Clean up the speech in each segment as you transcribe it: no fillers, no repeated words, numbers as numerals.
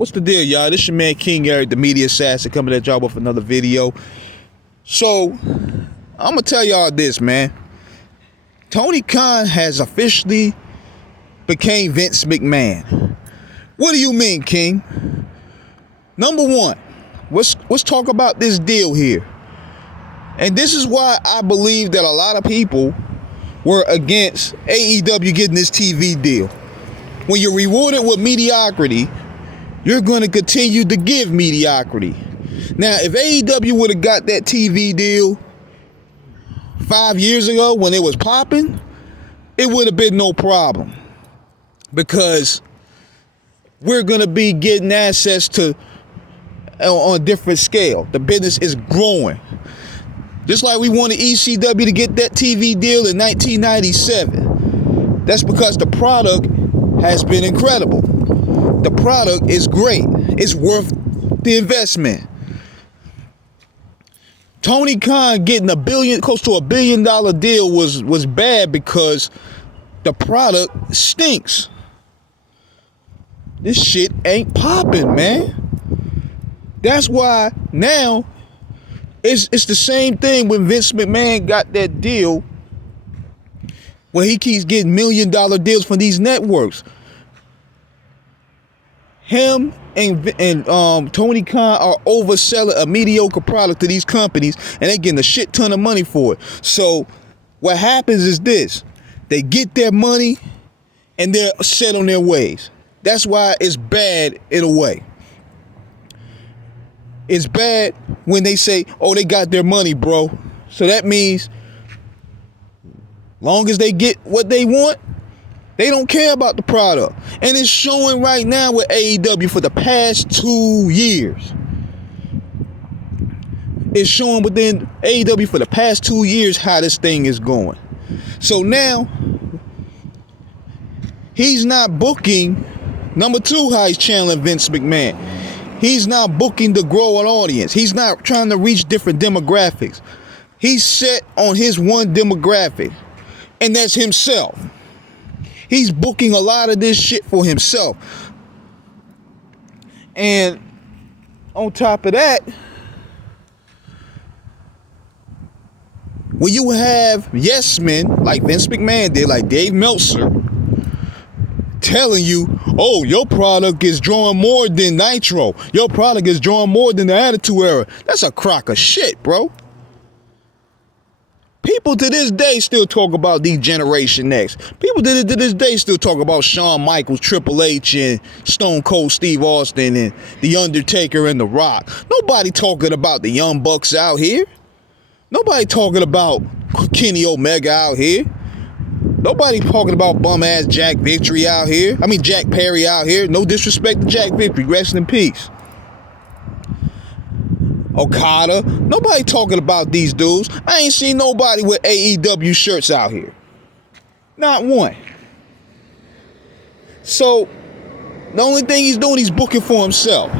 What's the deal, y'all? This your man King Eric, the media assassin, coming at y'all with another video. So, I'm gonna tell y'all this, man. Tony Khan has officially became Vince McMahon. What do you mean, King? Number one, let's talk about this deal here. And this is why I believe that a lot of people were against AEW getting this TV deal. When you're rewarded with mediocrity, you're going to continue to give mediocrity. Now, if AEW would have got that TV deal 5 years ago when it was popping, it would have been no problem. Because we're going to be getting access to on a different scale. The business is growing. Just like we wanted ECW to get that TV deal in 1997. That's because the product has been incredible. The product is great. It's worth the investment. Tony Khan getting close to $1 billion deal was bad because the product stinks. This shit ain't popping, man. That's why now it's the same thing when Vince McMahon got that deal where he keeps getting $1 million deals from these networks. Him and Tony Khan are overselling a mediocre product to these companies, and they're getting a shit ton of money for it. So what happens is this: they get their money and they're set on their ways. That's why it's bad in a way. It's bad when they say, oh, they got their money, bro. So that means long as they get what they want, they don't care about the product. And it's showing right now with AEW for the past 2 years. It's showing within AEW for the past 2 years how this thing is going. So now, he's not booking, number two, how he's channeling Vince McMahon. He's not booking to grow an audience. He's not trying to reach different demographics. He's set on his one demographic, and that's himself. He's booking a lot of this shit for himself. And on top of that, when you have yes men like Vince McMahon did, like Dave Meltzer, telling you, oh, your product is drawing more than Nitro. Your product is drawing more than the Attitude Era. That's a crock of shit, bro. People to this day still talk about the Generation X. People to this day still talk about Shawn Michaels, Triple H, and Stone Cold Steve Austin, and The Undertaker and The Rock. Nobody talking about the Young Bucks out here. Nobody talking about Kenny Omega out here. Nobody talking about bum-ass Jack Victory out here. I mean, Jack Perry out here. No disrespect to Jack Victory. Rest in peace. Okada. Nobody talking about these dudes. I ain't seen nobody with AEW shirts out here. Not one. So, the only thing he's doing, he's booking for himself.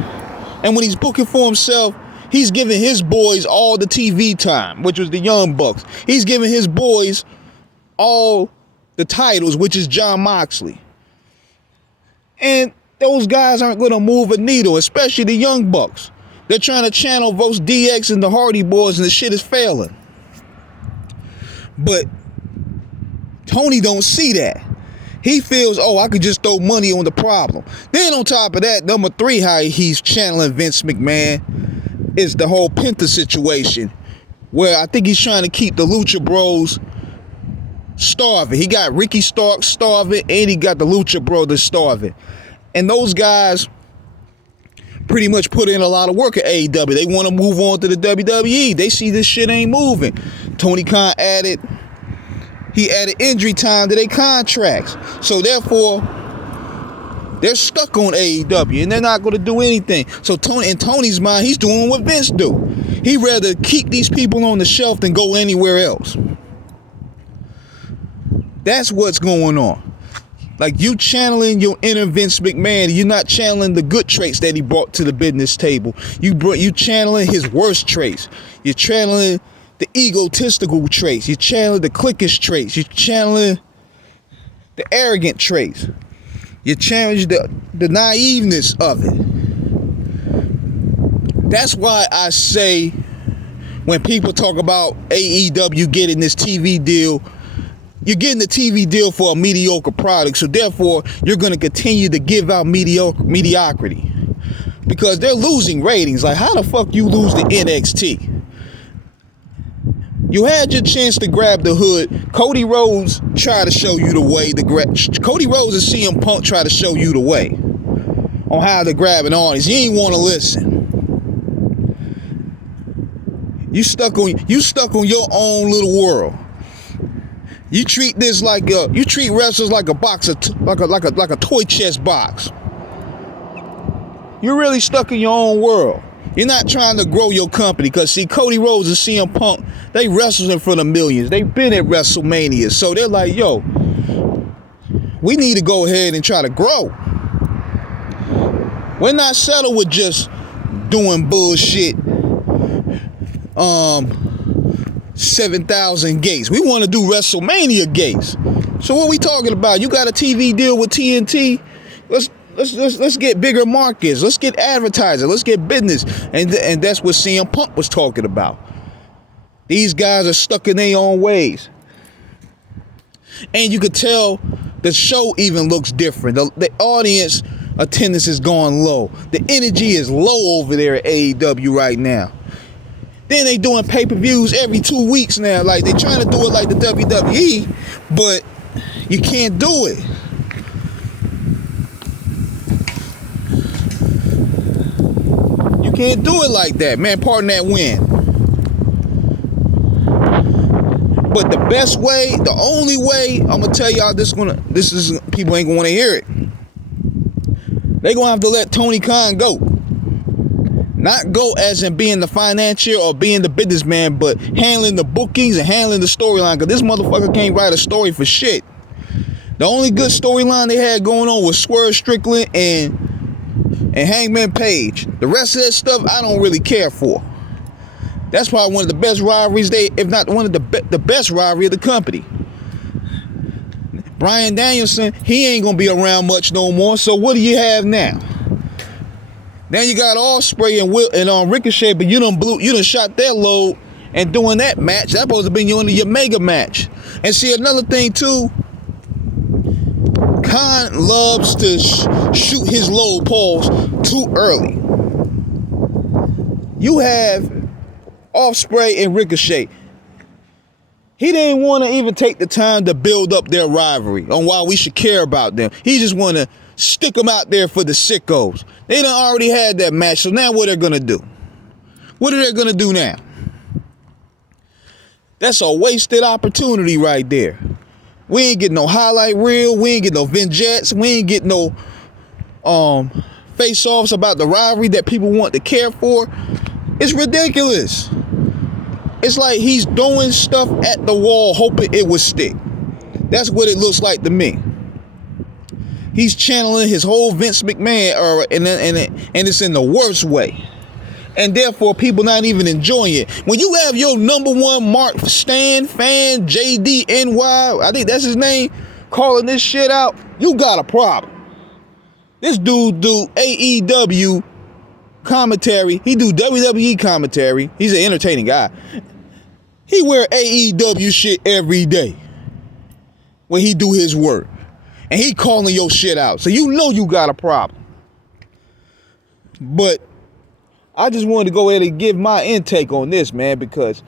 And when he's booking for himself, he's giving his boys all the TV time, which was the Young Bucks. He's giving his boys all the titles, which is Jon Moxley. And those guys aren't going to move a needle, especially the Young Bucks. They're trying to channel Vos DX and the Hardy Boys, and the shit is failing. But Tony don't see that. He feels, oh, I could just throw money on the problem. Then on top of that, number three, how he's channeling Vince McMahon is the whole Penta situation, where I think he's trying to keep the Lucha Bros starving. He got Ricky Stark starving, and he got the Lucha Brothers starving. And those guys pretty much put in a lot of work at AEW. They want to move on to the WWE. They see this shit ain't moving. Tony Khan added injury time to their contracts. So therefore, they're stuck on AEW, and they're not going to do anything. So in Tony's mind, he's doing what Vince do. He'd rather keep these people on the shelf than go anywhere else. That's what's going on. Like, you channeling your inner Vince McMahon. You're not channeling the good traits that he brought to the business table. You channeling his worst traits. You're channeling the egotistical traits. You're channeling the cliquish traits. You're channeling the arrogant traits. You challenge the naiveness of it. That's why I say when people talk about AEW getting this TV deal, you're getting the TV deal for a mediocre product. So therefore, you're going to continue to give out mediocrity. Because they're losing ratings. Like, how the fuck you lose to NXT? You had your chance to grab the hood. Cody Rhodes tried to show you the way. Cody Rhodes and CM Punk tried to show you the way on how to grab an audience. You ain't want to listen. You stuck on your own little world. You treat this like you treat wrestlers like a box of like a toy chest box. You're really stuck in your own world. You're not trying to grow your company, because see, Cody Rhodes and CM Punk, they wrestle in front of millions. They've been at WrestleMania, so they're like, yo, we need to go ahead and try to grow. We're not settled with just doing bullshit. 7,000 gates. We want to do WrestleMania gates. So what we talking about? You got a TV deal with TNT? Let's get bigger markets. Let's get advertising. Let's get business. And that's what CM Punk was talking about. These guys are stuck in their own ways. And you could tell the show even looks different. The audience attendance is going low. The energy is low over there at AEW right now. Then they doing pay-per-views every 2 weeks now. Like, they trying to do it like the WWE, but you can't do it. You can't do it like that, man. Pardon that win. But the best way, the only way, I'm gonna tell y'all people ain't gonna want to hear it. They gonna have to let Tony Khan go. Not go as in being the financier or being the businessman, but handling the bookings and handling the storyline. Because this motherfucker can't write a story for shit. The only good storyline they had going on was Swerve Strickland and Hangman Page. The rest of that stuff, I don't really care for. That's probably one of the best rivalries, if not one of the best rivalry of the company. Bryan Danielson, he ain't going to be around much no more. So what do you have now? Now you got Ospreay and Ricochet, but you done shot that load and doing that match. That's supposed to be your mega match. And see, another thing too, Khan loves to shoot his load pause too early. You have Ospreay and Ricochet. He didn't want to even take the time to build up their rivalry on why we should care about them. He just want to stick them out there for the sickos. They done already had that match, so now what they're going to do? What are they going to do now? That's a wasted opportunity right there. We ain't get no highlight reel. We ain't get no vignettes. We ain't get no face-offs about the rivalry that people want to care for. It's ridiculous. It's like he's throwing stuff at the wall hoping it would stick. That's what it looks like to me. He's channeling his whole Vince McMahon, and it's in the worst way. And therefore, people not even enjoying it. When you have your number one Mark Stan fan, JDNY, I think that's his name, calling this shit out, you got a problem. This dude do AEW commentary. He do WWE commentary. He's an entertaining guy. He wear AEW shit every day when he do his work. And he calling your shit out. So you know you got a problem. But I just wanted to go ahead and give my intake on this, man, because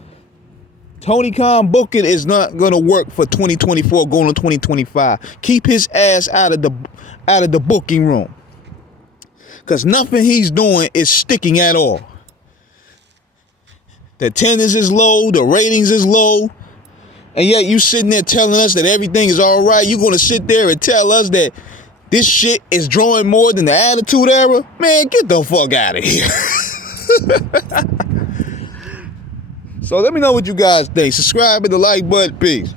Tony Khan booking is not going to work for 2024 going to 2025. Keep his ass out of the booking room. Because nothing he's doing is sticking at all. The attendance is low. The ratings is low. And yet you sitting there telling us that everything is all right. You're going to sit there and tell us that this shit is drawing more than the Attitude Era? Man, get the fuck out of here. So let me know what you guys think. Subscribe, hit the like button. Peace.